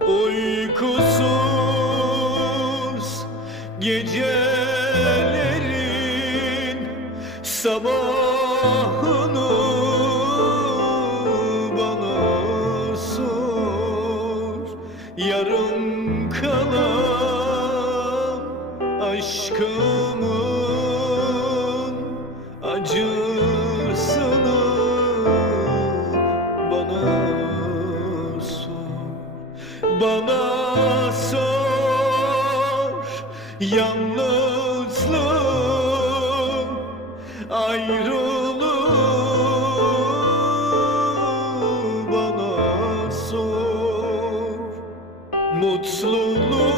Uykusuz gecelerin sabahını bana sor. Yarım kalan aşkımın acısını bana sor. Bana sor. Yalnızlığım, ayrılığı bana sor. Mutluluğu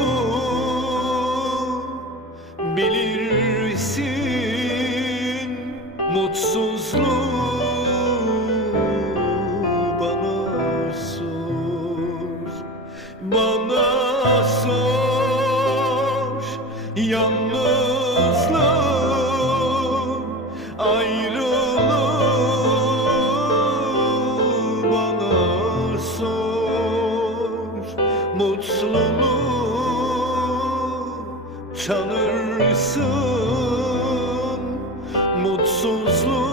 bilirsin, mutsuzluğu bana sor. Bana sor. Yalnızlığı, ayrılığı bana sor. Mutluluğu tanırsın, mutsuzluğu